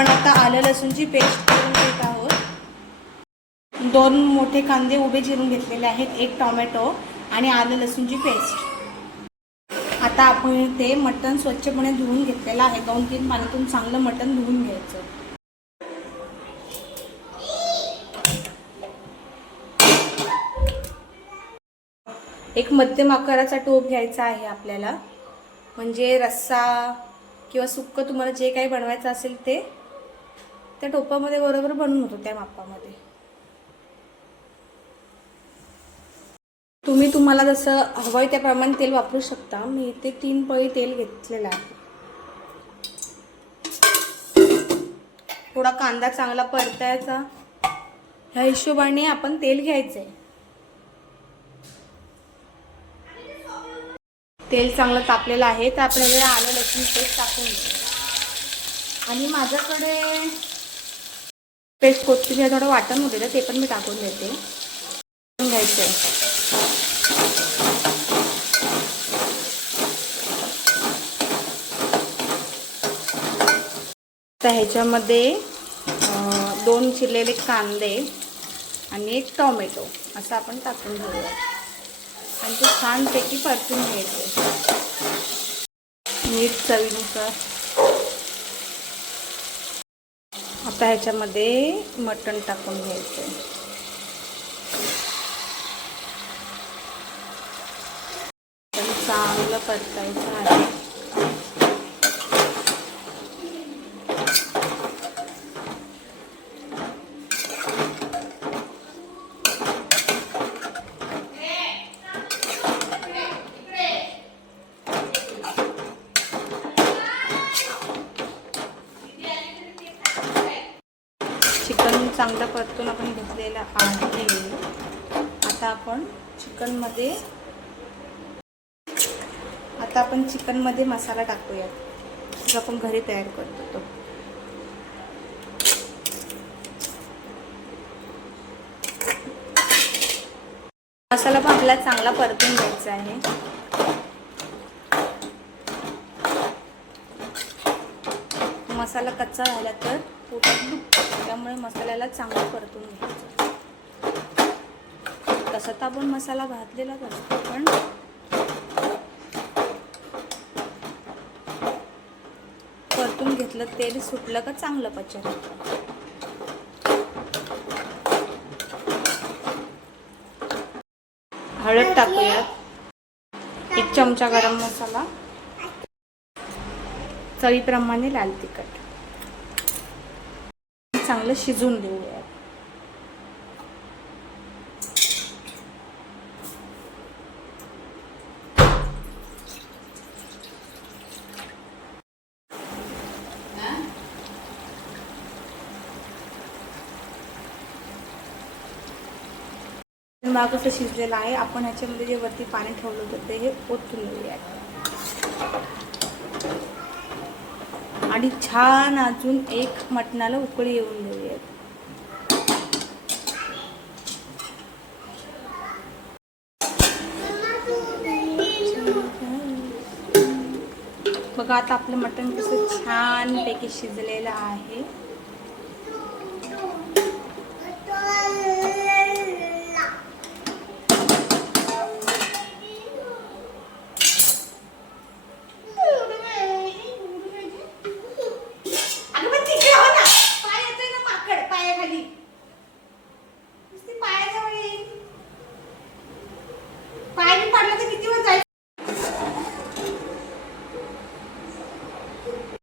आपण आता आलं लसूणची पेस्ट करून घेत आहोत। 2 मोठे कांदे उभे चिरून घेतलेले आहेत, 1 टोमॅटो आणि आलं लसूणची पेस्ट। आता आपण ते मटण स्वच्छपणे धुवून घेतलेलं आहे। 2-3 पाण्यातून चांगलं मटण धुवून घ्यायचं। एक मध्यम आकाराचा टोप घ्यायचा आहे आपल्याला, म्हणजे रस्सा किंवा सुक्क तुम्हाला जे काही बनवायचं असेल ते त्या टोपामध्ये बरोबर बनवून होतो त्या मापामध्ये। तुम्ही तुम्हाला जसं हवंय त्याप्रमाणे तेल वापरू शकता। मी इथे 3 पळी तेल घेतलेलं आहे। थोडा कांदा चांगला परतायचा, ह्या हिशोबाने आपण तेल घ्यायचंय। तेल चांगलं तापलेलं आहे तर आपण याला आलं लसूण पेस्ट टाकून घेऊ। आणि माझ्याकडे पेस्ट कोथिंबीर थोडं वाटण होते ते पण मी टाकून देते। घ्यायचंय तर ह्याच्यामध्ये 2 चिरलेले कांदे आणि 1 टोमॅटो असं आपण टाकून घेऊया आणि ते छानपैकी परतून घ्यायचे। मीठ चवीनुसार। आता ह्याच्यामध्ये मटण टाकून घ्यायचं। चांगलं परतायचं आहे। चिकन चांगलं परतून आपण घेतलेलं आहे। आता आपण चिकनमध्ये मसाला टाकूयात जो आपण घरी तयार करतो तो। मसाला पण आपल्याला चांगला परतून घ्यायचा आहे। मसाला कच्चा झाला तर पोटात दुखतं, त्यामुळे मसाल्याला चांगलं परतून घ्यायचं। तसं तर आपण मसाला घातलेलाच असतो, पण परतून घेतलं, तेल सुटलं का चांगलं पचन होतं। हळद टाकूयात, 1 चमचा गरम मसाला, चवीप्रमाणे लाल तिखट। चांगलं शिजून देऊयात। मागचं शिजलेलं आहे। आपण ह्याच्यामध्ये जे वरती पाणी ठेवलं होतं ते हे ओतून देऊयात आणि छान अजून 1 मटणाला उकळी येऊन देऊयात। बघा आता आपलं मटण कसं छानपैकी शिजलेलं आहे।